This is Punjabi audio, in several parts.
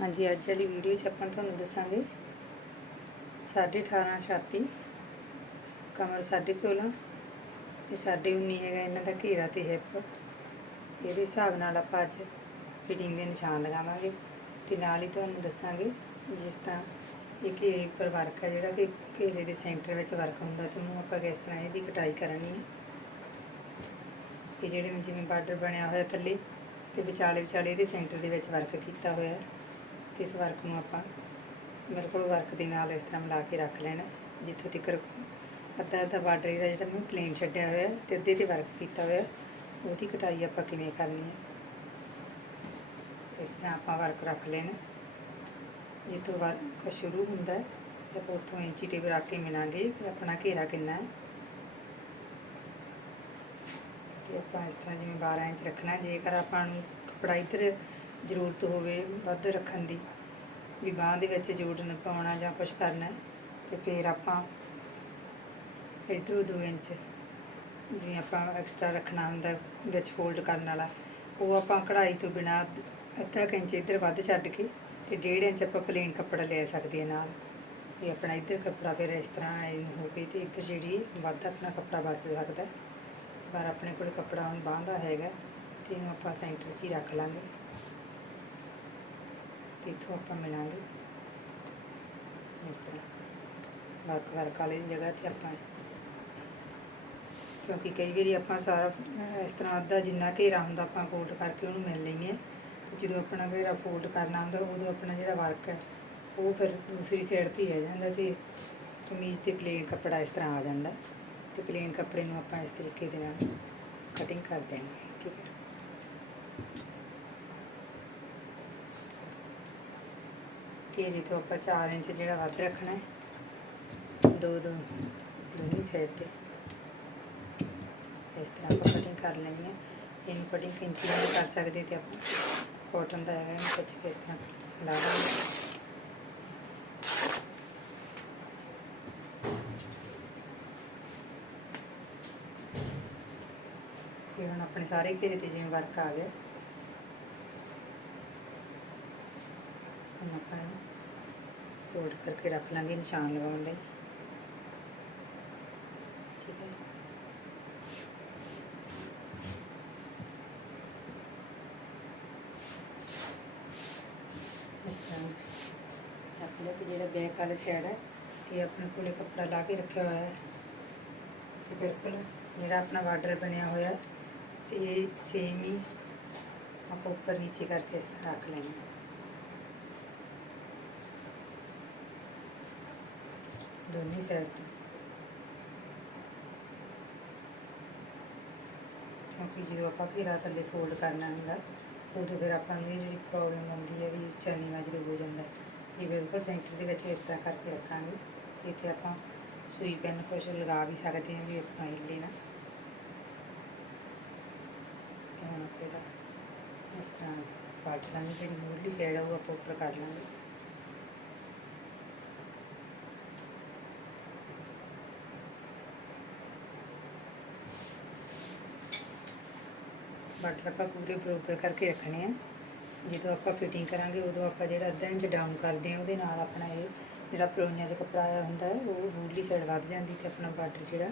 ਹਾਂਜੀ, ਅੱਜ ਵਾਲੀ ਵੀਡੀਓ 'ਚ ਆਪਾਂ ਤੁਹਾਨੂੰ ਦੱਸਾਂਗੇ। 18.5 ਛਾਤੀ, ਕਮਰ 16.5 ਤੇ 19.5 ਹੈਗਾ ਇਹਨਾਂ ਦਾ ਘੇਰਾ ਤੇ ਹਿੱਪ ਇਹਦੇ ਹਿਸਾਬ ਨਾਲ ਆਪਾਂ ਅੱਜ ਫਿਟਿੰਗ ਦੇ ਨਿਸ਼ਾਨ ਲਗਾਵਾਂਗੇ ਤੇ ਨਾਲ ਹੀ ਤੁਹਾਨੂੰ ਦੱਸਾਂਗੇ ਜਿਸ ਤਰ੍ਹਾਂ ਇਹ ਘੇਰੇ ਉੱਪਰ ਵਰਕ ਹੈ ਜਿਹੜਾ ਕਿ ਘੇਰੇ ਦੇ ਸੈਂਟਰ ਵਿੱਚ ਵਰਕ ਹੁੰਦਾ ਤੇ ਉਹਨੂੰ ਆਪਾਂ ਕਿਸ ਤਰ੍ਹਾਂ ਇਹਦੀ ਕਟਾਈ ਕਰਨੀ ਹੈ ਇਹ ਜਿਹੜੇ ਜਿਵੇਂ ਬਾਰਡਰ ਬਣਿਆ ਹੋਇਆ ਥੱਲੇ ਤੇ ਵਿਚਾਲੇ ਵਿਚਾਲੇ ਇਹਦੇ ਸੈਂਟਰ ਦੇ ਵਿੱਚ ਵਰਕ ਕੀਤਾ ਹੋਇਆ। ਹੈ ਤੇ ਇਸ ਵਰਕ ਨੂੰ ਆਪਾਂ ਬਿਲਕੁਲ ਵਰਕ ਦੇ ਨਾਲ ਇਸ ਤਰ੍ਹਾਂ ਮਿਲਾ ਕੇ ਰੱਖ ਲੈਣਾ। ਜਿੱਥੋਂ ਤੱਕ ਅੱਧਾ ਅੱਧਾ ਬਾਰਡਰ ਦਾ ਜਿਹੜਾ ਮੈਂ ਪਲੇਨ ਛੱਡਿਆ ਹੋਇਆ ਹੈ ਤੇ ਅੱਧੇ ਤੇ ਵਰਕ ਕੀਤਾ ਹੋਇਆ, ਉਹਦੀ ਕਟਾਈ ਆਪਾਂ ਕਿਵੇਂ ਕਰਨੀ ਹੈ? ਇਸ ਤਰ੍ਹਾਂ ਆਪਾਂ ਵਰਕ ਰੱਖ ਲੈਣਾ। ਜਿੱਥੋਂ ਵਰਕ ਸ਼ੁਰੂ ਹੁੰਦਾ ਹੈ, ਤੇ ਆਪਾਂ ਉੱਥੋਂ ਇੰਚੀ ਟੇਪ ਰੱਖ ਕੇ ਮਿਲਾਂਗੇ, ਤੇ ਆਪਣਾ ਘੇਰਾ ਕਿੰਨਾ ਹੈ? ਤੇ ਆਪਾਂ ਇਸ ਤਰ੍ਹਾਂ ਜਿਵੇਂ 12 ਇੰਚ ਰੱਖਣਾ, ਜੇਕਰ ਆਪਾਂ ਨੂੰ ਕੱਪੜਾ ਇੱਧਰ ਜ਼ਰੂਰਤ ਹੋਵੇ ਵੱਧ ਰੱਖਣ ਦੀ ਵੀ ਬਾਂਹ ਦੇ ਵਿੱਚ ਜੋੜਨ ਪਾਉਣਾ ਜਾਂ ਕੁਝ ਕਰਨਾ ਹੈ, ਤੇ ਫਿਰ ਆਪਾਂ ਇੱਧਰੋਂ 2 ਇੰਚ ਜਿਵੇਂ ਆਪਾਂ ਐਕਸਟਰਾ ਰੱਖਣਾ ਹੁੰਦਾ ਵਿੱਚ ਫੋਲਡ ਕਰਨ ਵਾਲਾ ਉਹ ਆਪਾਂ ਕਢਾਈ ਤੋਂ ਬਿਨਾ ਅੱਧਾ ਕੁ ਇੰਚ ਇੱਧਰ ਵੱਧ ਛੱਡ ਕੇ ਤੇ 1.5 ਇੰਚ ਆਪਾਂ ਪਲੇਨ ਕੱਪੜਾ ਲੈ ਸਕਦੇ ਹਾਂ ਨਾਲ ਵੀ ਆਪਣਾ ਇੱਧਰ ਕੱਪੜਾ ਫਿਰ ਇਸ ਤਰ੍ਹਾਂ ਐਂ ਹੋ ਕੇ ਤੇ ਇੱਧਰ ਜਿਹੜੀ ਵੱਧ ਆਪਣਾ ਕੱਪੜਾ ਬਚ ਸਕਦਾ ਪਰ ਆਪਣੇ ਕੋਲ ਕੱਪੜਾ ਹੁਣ ਬਾਂਹਦਾ ਹੈਗਾ ਤੇ ਇਹਨੂੰ ਆਪਾਂ ਸੈਂਟਰ 'ਚ ਹੀ ਰੱਖ ਲਾਂਗੇ। ਤੇ ਇੱਥੋਂ ਆਪਾਂ ਮਿਲਾਂਗੇ। ਇਸ ਤਰ੍ਹਾਂ। ਵਰਕ ਵਰਕ ਵਾਲੀ ਜਗ੍ਹਾ ਤੇ ਆਪਾਂ ਕਿਉਂਕਿ ਕਈ ਵਾਰੀ ਆਪਾਂ ਸਾਰਾ, ਇਸ ਤਰ੍ਹਾਂ ਅੱਧਾ ਜਿੰਨਾ ਘੇਰਾ ਹੁੰਦਾ ਆਪਾਂ ਫੋਲਡ ਕਰਕੇ ਉਹਨੂੰ ਮਿਲ ਲੈਂਦੇ ਹਾਂ। ਤੇ ਜਦੋਂ ਆਪਣਾ ਘੇਰਾ ਫੋਲਡ ਕਰਨਾ ਹੁੰਦਾ, ਉਦੋਂ ਆਪਣਾ ਜਿਹੜਾ ਵਰਕ ਹੈ, ਉਹ ਫਿਰ ਦੂਸਰੀ ਸਾਈਡ ਤੇ ਹੀ ਰਹਿ ਜਾਂਦਾ ਤੇ ਕਮੀਜ਼ ਤੇ ਪਲੇਨ ਕੱਪੜਾ ਇਸ ਤਰ੍ਹਾਂ ਆ ਜਾਂਦਾ। ਤੇ ਪਲੇਨ ਕੱਪੜੇ ਨੂੰ ਆਪਾਂ ਇਸ ਤਰੀਕੇ ਦੇ ਨਾਲ ਕਟਿੰਗ ਕਰ ਦੇਵਾਂਗੇ ਠੀਕ ਹੈ। ਘੇਰੇ ਤੋਂ ਆਪਾਂ 4 ਇੰਚ ਜਿਹੜਾ ਵੱਧ ਰੱਖਣਾ ਹੈ। ਦੋ ਦੋ ਦੋਨੀ ਸਾਈਡ ਤੇ। ਇਸ ਤਰ੍ਹਾਂ ਆਪਾਂ ਕਟਿੰਗ ਕਰ ਲੈਣੀ ਹੈ। ਇਹਨੂੰ ਕਟਿੰਗ ਕੈਂਚੀ ਨਾਲ ਕਰ ਸਕਦੇ ਤੇ ਆਪਾਂ ਕਾਟਨ ਦਾ ਹੈਗਾ ਇਹਨੂੰ ਕੁਝ ਇਸ ਤਰ੍ਹਾਂ ਲਾ ਦਾਂਗੇ ਇਹ ਹੁਣ ਆਪਣੇ ਸਾਰੇ ਘੇਰੇ ਤੇ ਜਿਵੇਂ ਵਰਕ ਆ ਗਿਆ। ਹੁਣ ਆਪਾਂ ਫੋਲਡ ਕਰਕੇ ਰੱਖ ਲਾਂਗੇ ਨਿਸ਼ਾਨ ਲਗਾਉਣ ਲਈ। ਠੀਕ ਹੈ। ਇਸ ਤਰ੍ਹਾਂ ਰੱਖ ਲਿਆ ਤੇ ਜਿਹੜਾ ਬੈਕ ਵਾਲੀ ਸਾਈਡ ਹੈ ਇਹ ਆਪਣੇ ਕੋਲੇ ਕੱਪੜਾ ਲਾ ਕੇ ਰੱਖਿਆ ਹੋਇਆ ਹੈ। ਤੇ ਬਿਲਕੁਲ ਜਿਹੜਾ ਆਪਣਾ ਬਾਰਡਰ ਬਣਿਆ ਹੋਇਆ ਹੈ, ਤੇ ਇਹ ਸੇਮ ਹੀ ਆਪਾਂ ਉੱਪਰ ਨੀਚੇ ਕਰਕੇ ਇਸ ਤਰ੍ਹਾਂ ਰੱਖ ਲੈਣਾ ਦੋਨੇ ਸਾਈਡ ਤੋਂ। ਕਿਉਂਕਿ ਜਦੋਂ ਆਪਾਂ ਘੇਰਾ ਥੱਲੇ ਫੋਲਡ ਕਰਨਾ ਹੁੰਦਾ, ਉਦੋਂ ਫਿਰ ਆਪਾਂ ਨੂੰ ਇਹ ਜਿਹੜੀ ਪ੍ਰੋਬਲਮ ਆਉਂਦੀ ਹੈ ਵੀ ਉੱਚਾ ਨੀਵਾਂ ਹੋ ਜਾਂਦਾ ਇਹ ਬਿਲਕੁਲ ਸੈਂਟਰ ਦੇ ਵਿੱਚ ਇਸ ਤਰ੍ਹਾਂ ਕਰਕੇ ਰੱਖਾਂਗੇ ਤੇ ਇੱਥੇ ਆਪਾਂ ਸੂਈ ਪੈਨ ਕੁਛ ਲਗਾ ਵੀ ਸਕਦੇ ਹਾਂ ਵੀ ਆਪਾਂ ਹਿੱਲੇ ਨਾ ਤੇ ਹੁਣ ਆਪਾਂ ਇਹਦਾ ਇਸ ਤਰ੍ਹਾਂ ਪਾਟ ਲਾਂਗੇ ਜਿਹੜੀ ਮੂਰਲੀ ਸਾਈਡ ਆ, ਉਹ ਆਪਾਂ ਉੱਪਰ ਕਰ ਲਾਂਗੇ। ਬਾਟਰ ਆਪਾਂ ਪੂਰੇ ਬਰੋਬਰ ਕਰਕੇ ਰੱਖਣੇ ਆ। ਜਦੋਂ ਆਪਾਂ ਫਿਟਿੰਗ ਕਰਾਂਗੇ, ਉਦੋਂ ਆਪਾਂ ਜਿਹੜਾ ਅੱਧਾ ਇੰਚ ਡਾਊਨ ਕਰਦੇ ਆ, ਉਹਦੇ ਨਾਲ ਆਪਣਾ ਇਹ ਜਿਹੜਾ ਪਰੋਈਆਂ 'ਚ ਕੱਪੜਾ ਆਇਆ ਹੁੰਦਾ ਹੈ, ਉਹ ਮੂਰਲੀ ਸਾਈਡ ਵੱਧ ਜਾਂਦੀ ਤੇ ਆਪਣਾ ਬਾਟਰ ਜਿਹੜਾ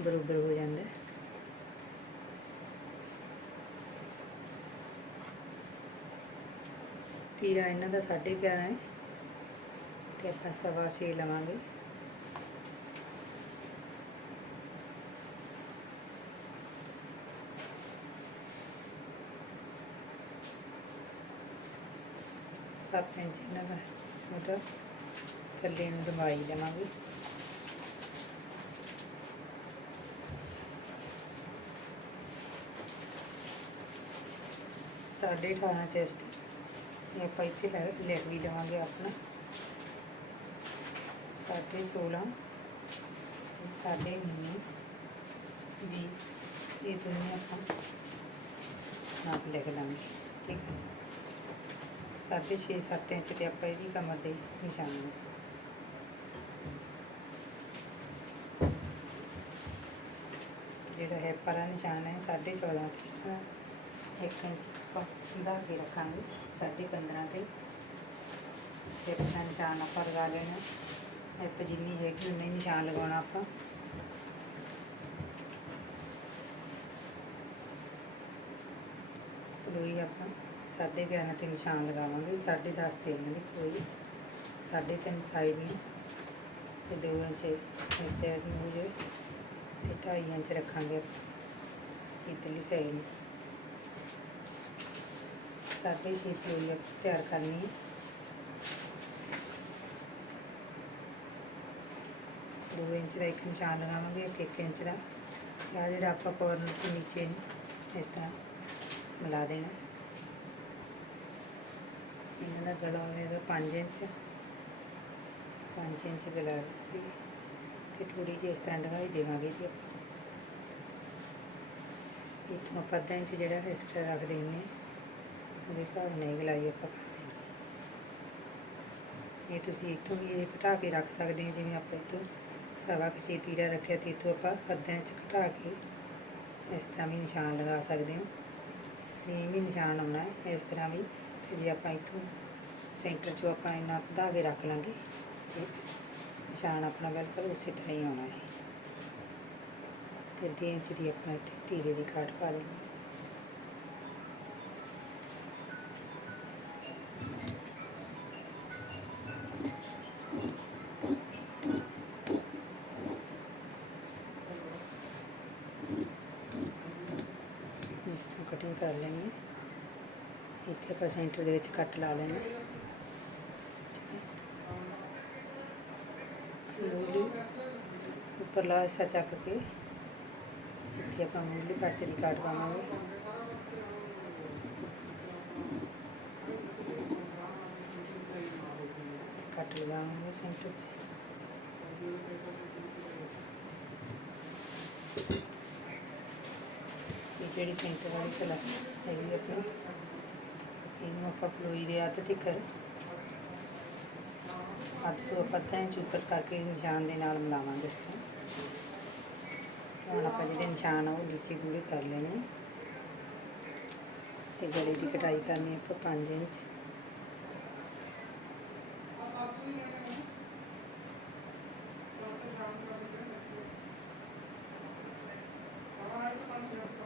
ਬਰੋਬਰ ਹੋ ਜਾਂਦਾ ਹੈ। ਤੀਰਾ ਇਹਨਾਂ ਦਾ 11.5 ਹੈ, ਤੇ ਆਪਾਂ ਸਵਾ ਛੇ ਲਵਾਂਗੇ। ਸੱਤ ਇੰਚ ਇਹਨਾਂ ਦਾ ਮੋਟਾ। ਥੱਲੇ ਨੂੰ ਦਬਾਈ ਦੇਵਾਂਗੇ। ਸਾਢੇ 18 ਚੈਸਟ ਇਹ ਆਪਾਂ ਇੱਥੇ ਲੈ, ਲਿਖ ਵੀ ਦੇਵਾਂਗੇ ਆਪਣਾ। ਸਾਢੇ 16 ਤੇ ਸਾਢੇ 19 ਵੀ ਇਹ ਦੋਨੇ ਆਪਾਂ ਨਾਪ ਲਿਖ ਲਾਂਗੇ। ਠੀਕ ਹੈ। ਸਾਢੇ ਛੇ, ਸੱਤ ਇੰਚ ਤੇ ਆਪਾਂ ਇਹਦੀ ਕਮਰ ਦੇ ਨਿਸ਼ਾਨ ਜਿਹੜਾ ਹੈ ਪਰਾ ਨਿਸ਼ਾਨ ਹੈ, ਸਾਢੇ 14 ਤੇ ਇੱਕ ਇੰਚ ਆਪਾਂ ਵਧਾ ਕੇ ਰੱਖਾਂਗੇ, ਸਾਢੇ 15 ਤੇ। ਹਿੱਪ ਦਾ ਨਿਸ਼ਾਨ ਆਪਾਂ ਲਗਾ ਲੈਣਾ ਹਿੱਪ ਜਿੰਨੀ ਹੈਗੀ ਉਨਾ ਹੀ ਨਿਸ਼ਾਨ ਲਗਾਉਣਾ ਆਪਾਂ। ਲੋਈ ਆਪਾਂ ਸਾਢੇ ਗਿਆਰਾਂ ਤੇ ਨਿਸ਼ਾਨ ਲਗਾਵਾਂਗੇ, ਸਾਢੇ ਦਸ ਤੇ ਇਹਨਾਂ ਦੀ ਕੋਈ ਸਾਢੇ ਤਿੰਨ ਸਾਈਡ ਨੂੰ, ਤੇ 2 ਇੰਚ ਇਸ ਸਾਈਡ ਨੂੰ ਹੋ ਜਾਵੇ ਤੇ 2.5 ਇੰਚ ਰੱਖਾਂਗੇ ਇਧਰਲੀ ਸਾਈਡ ਨੂੰ। ਸਾਢੇ ਛੇ ਲੋਈ ਤਿਆਰ ਕਰਨੀ ਹੈ। ਦੋ ਇੰਚ ਦਾ ਇੱਕ ਨਿਸ਼ਾਨ ਲਗਾਵਾਂਗੇ, ਇੱਕ ਇੱਕ ਇੰਚ ਦਾ। ਤੇ ਆਹ ਜਿਹੜਾ ਆਪਾਂ ਕੋਰਨਰ ਤੋਂ ਨੀਚੇ ਨੂੰ ਇਸ ਤਰ੍ਹਾਂ ਮਿਲਾ ਦੇਣਾ। ਇਹਨਾਂ ਦਾ ਗਲਾ ਹੋਵੇਗਾ 5 ਇੰਚ 5 ਇੰਚ ਗਲਾ ਸੀ ਤੇ ਥੋੜੀ ਜਿਹੀ ਇਸ ਤਰ੍ਹਾਂ ਡਗਾਈ ਦੇਵਾਂਗੇ ਜੀ ਆਪਾਂ ਇੱਥੋਂ ਆਪਾਂ ਅੱਧਾ ਇੰਚ ਜਿਹੜਾ ਐਕਸਟਰਾ ਰੱਖ ਦੇਂਗੇ ਉਹਦੇ ਹਿਸਾਬ ਨਾਲ ਗਲਾਈ ਆਪਾਂ ਕਰ ਦੇਣੀ ਇਹ ਤੁਸੀਂ ਇੱਥੋਂ ਵੀ ਇਹ ਘਟਾ ਕੇ ਰੱਖ ਸਕਦੇ ਹੋ ਜਿਵੇਂ ਆਪਾਂ ਇੱਥੋਂ ਸਵਾ ਕੁ ਛੇ ਤੀਰਾ ਰੱਖਿਆ ਤੇ ਇੱਥੋਂ ਆਪਾਂ ਅੱਧਾ ਇੰਚ ਘਟਾ ਕੇ ਇਸ ਤਰ੍ਹਾਂ ਵੀ ਨਿਸ਼ਾਨ ਲਗਾ ਸਕਦੇ ਹੋ ਸੇਮ ਹੀ ਨਿਸ਼ਾਨ ਆਉਣਾ ਹੈ ਇਸ ਤਰ੍ਹਾਂ ਵੀ ਤੇ ਜੇ ਆਪਾਂ ਇੱਥੋਂ ਸੈਂਟਰ 'ਚੋਂ ਆਪਾਂ ਇੰਨਾ ਵਧਾ ਕੇ ਰੱਖ ਲਾਂਗੇ ਤੇ ਨਿਸ਼ਾਨ ਆਪਣਾ ਬਿਲਕੁਲ ਉਸੇ ਤਰ੍ਹਾਂ ਹੀ ਆਉਣਾ ਹੈ। ਤੇ ਅੱਧੇ ਇੰਚ ਦੀ ਆਪਾਂ ਇੱਥੇ ਤੀਰੇ ਦੀ ਕਾਟ ਪਾ ਦੇਣੀ ਇੱਥੇ ਆਪਾਂ ਸੈਂਟਰ ਦੇ ਵਿੱਚ ਕੱਟ ਲਾ ਲੈਣਾ ਮੂਲੀ ਉੱਪਰਲਾ ਹਿੱਸਾ ਚੱਕ ਕੇ ਇੱਥੇ ਆਪਾਂ ਮੂਲੀ ਪਾਸੇ ਦੀ ਕੱਟ ਪਾਵਾਂਗੇ ਤੇ ਕੱਟ ਲਗਾਵਾਂਗੇ ਸੈਂਟਰ 'ਚ ਇਹ ਜਿਹੜੀ ਸੈਂਟਰ ਵਾਲੀ ਸਲਾ ਹੈਗੀ ਆਪਣੀ ਇਹਨੂੰ ਆਪਾਂ ਪਲੋਈ ਦੇ ਅੱਧ ਤੀਕਰ ਅੱਧ ਤੋਂ ਆਪਾਂ ਅੱਧਾ ਇੰਚ ਉੱਪਰ ਕਰਕੇ ਨਿਸ਼ਾਨ ਦੇ ਨਾਲ ਮਿਲਾਵਾਂਗੇ ਇਸ ਤਰ੍ਹਾਂ। ਹੁਣ ਆਪਾਂ ਜਿਹੜੇ ਨਿਸ਼ਾਨ ਆ ਉਹ ਨੀਚੇ ਪੂਰੇ ਕਰ ਲੈਣੇ। ਤੇ ਗਲੇ ਦੀ ਕਟਾਈ ਕਰਨੀ ਆਪਾਂ 5 ਇੰਚ। ਇਸ ਤਰ੍ਹਾਂ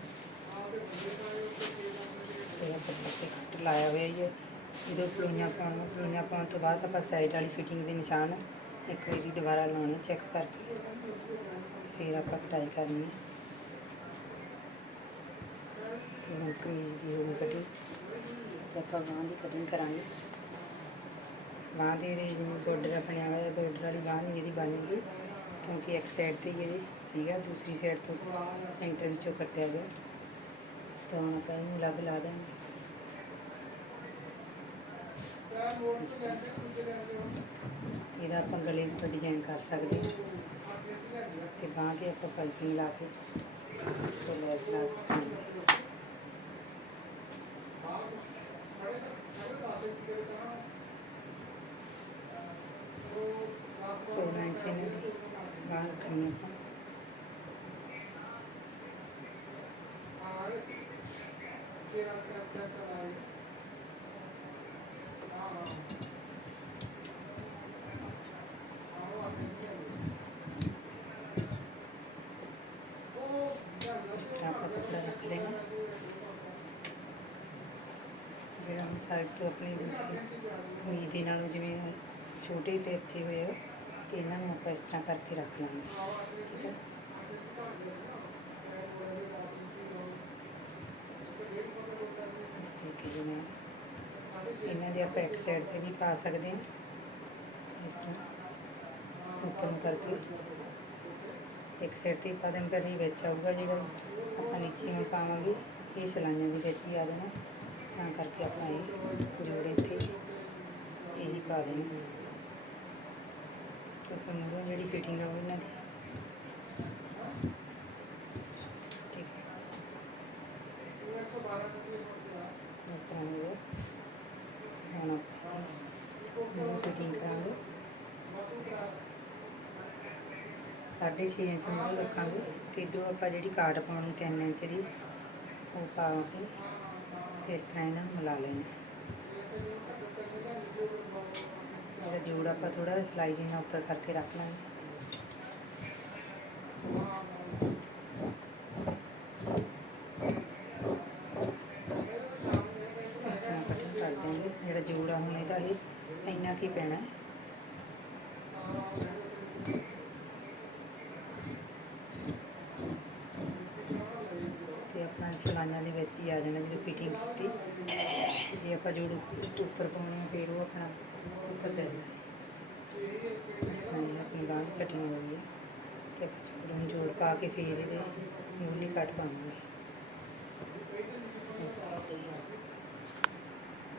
ਇਸ ਤਰ੍ਹਾਂ ਕੱਟ ਲਾਇਆ ਹੋਇਆ ਹੀ ਹੈ। ਇਹਦੇ ਪਲੋਈਆਂ ਪਾਉਣ ਪਲੋਈਆਂ ਪਾਉਣ ਤੋਂ ਬਾਅਦ ਆਪਾਂ ਸਾਈਡ ਵਾਲੀ ਫਿਟਿੰਗ ਦੇ ਨਿਸ਼ਾਨ ਇੱਕ ਵਾਰੀ ਦੁਬਾਰਾ ਲਾਉਣੇ ਚੈੱਕ ਕਰਕੇ ਫਿਰ ਆਪਾਂ ਕਟਾਈ ਕਰਨੀ ਹੈ। ਹੁਣ ਕਮੀਜ਼ ਦੀ ਹੋ ਗਈ ਕਟਿੰਗ ਤੇ ਆਪਾਂ ਬਾਂਹ ਦੀ ਕਟਿੰਗ ਕਰਾਂਗੇ। ਬਾਂਹ ਦੇ ਇਹਦੇ ਜਿਵੇਂ ਬਾਰਡਰ ਬਣਿਆ ਹੋਇਆ ਹੈ ਬਾਰਡਰ ਵਾਲੀ ਬਾਂਹ ਨਹੀਂ ਇਹਦੀ ਬਣ ਗਈ ਕਿਉਂਕਿ ਇੱਕ ਸਾਈਡ ਤੇ ਹੀ ਇਹਦੇ ਸੀਗਾ, ਦੂਸਰੀ ਸਾਈਡ ਤੋਂ ਸੈਂਟਰ ਵਿੱਚੋਂ ਕੱਟਿਆ ਗਿਆ। ਤਾਂ ਆਪਾਂ ਇਹਨੂੰ ਅਲੱਗ ਲਾ ਦਾਂਗੇ ਇਸ ਤਰ੍ਹਾਂ। ਇਹਦਾ ਆਪਾਂ ਗਲੇ ਉੱਪਰ ਡਿਜ਼ਾਈਨ ਕਰ ਸਕਦੇ ਹਾਂ ਤੇ ਬਾਂਹ ਤੇ ਆਪਾਂ ਪਾਈਪਿੰਗ ਲਾ ਕੇ ਤੇ ਲੈਸ ਲਾ ਕੇ ਪਾਵਾਂਗੇ। ਸੋਲਾਂ ਇੰਚ ਇਹਨਾਂ ਦੀ ਬਾਹਰ ਰੱਖਣੀ ਆਪਾਂ ਇਸ ਤਰ੍ਹਾਂ ਆਪਾਂ ਕੱਪੜਾ ਰੱਖ ਲੈਣਾ ਜਿਹੜਾ ਹੁਣ ਸਾਈਡ ਤੋਂ ਆਪਣੀ ਦੂਸਰੀ ਕਮੀਜ਼ ਦੇ ਨਾਲੋਂ ਜਿਵੇਂ ਛੋਟੇ ਲੈਥੇ ਹੋਏ ਆ, ਤੇ ਇਹਨਾਂ ਨੂੰ ਆਪਾਂ ਇਸ ਤਰ੍ਹਾਂ ਕਰਕੇ ਰੱਖ ਲਾਂਗੇ। ਠੀਕ ਹੈ? ਇਸ ਤਰੀਕੇ ਦੇ ਨਾਲ ਇਹਨਾਂ ਦੇ ਆਪਾਂ ਇੱਕ ਸਾਈਡ ਤੇ ਵੀ ਪਾ ਸਕਦੇ ਹਾਂ। ਇਸ ਤਰ੍ਹਾਂ ਉੱਪਰ ਕਰਕੇ। ਇੱਕ ਸਾਈਡ ਤੇ ਪਾ ਦੇਂ ਫਿਰ ਹੀ ਵਿੱਚ ਆਊਗਾ ਜਿਹੜਾ ਆਪਾਂ ਨੀਚੇ ਹੁਣ ਪਾਵਾਂਗੇ, ਇਹ ਸਲਾਈਆਂ ਦੇ ਵਿੱਚ ਹੀ ਆ ਜਾਣਾ। ਤਾਂ ਕਰਕੇ ਆਪਾਂ ਇਹ ਜੋੜ ਇੱਥੇ ਇਹੀ ਪਾ ਦੇਣੀ ਕਿਉਂਕਿ ਮੂਹਰੋਂ ਜਿਹੜੀ ਫਿਟਿੰਗ ਆ ਉਹ ਇਹਨਾਂ ਦੀ। ਇਸ ਤਰ੍ਹਾਂ ਹੋ ਹੁਣ ਆਪਾਂ ਫਿਟਿੰਗ ਕਰਾਂਗੇ ਸਾਢੇ ਛੇ ਇੰਚ ਮੂਹਰੇ ਰੱਖਾਂਗੇ। ਤੇ ਇਧਰੋਂ ਆਪਾਂ ਜਿਹੜੀ ਕਾਟ ਪਾਉਣੀ 3 ਇੰਚ ਦੀ, ਉਹ ਪਾਵਾਂਗੇ ਤੇ ਇਸ ਤਰ੍ਹਾਂ ਇਹਨਾਂ ਨੂੰ ਮਿਲਾ ਲੈਣਾ ਜਿਹੜਾ ਜੋੜ ਆਪਾਂ ਥੋੜਾ ਸਲਾਈ ਜਿਹਾ ਉੱਪਰ ਕਰਕੇ ਰੱਖ ਲਾਂਗੇ ਇਸ ਤਰ੍ਹਾਂ ਕਟਿੰਗ ਕਰ ਦਿਆਂਗੇ ਜਿਹੜਾ ਜੋੜਾ ਹੁਣ ਇਹਦਾ ਇਹ ਇੰਨਾ ਕੀ ਪੈਣਾ ਹੈ ਤੇ ਆਪਣਾ ਦੇ ਵਿੱਚ ਹੀ ਆ ਜਾਣਾ, ਜਦੋਂ ਫਿਟਿੰਗ ਕੀਤੀ। ਜੇ ਆਪਾਂ ਜੋੜ ਉੱਪਰ ਪਾਉਣੇ ਆ ਫਿਰ ਉਹ ਆਪਣਾ ਉੱਪਰ ਦਿਸਦਾ ਇਸ ਤਰ੍ਹਾਂ ਆਪਣੀ ਬਾਂਹ ਦੀ ਕਟਿੰਗ ਹੋ ਗਈ ਹੈ। ਤੇ ਆਪਾਂ ਜੋੜ ਜੋੜ ਪਾ ਕੇ ਫਿਰ ਇਹਦੇ ਮੂਲੀ ਕੱਟ ਪਾਵਾਂਗੇ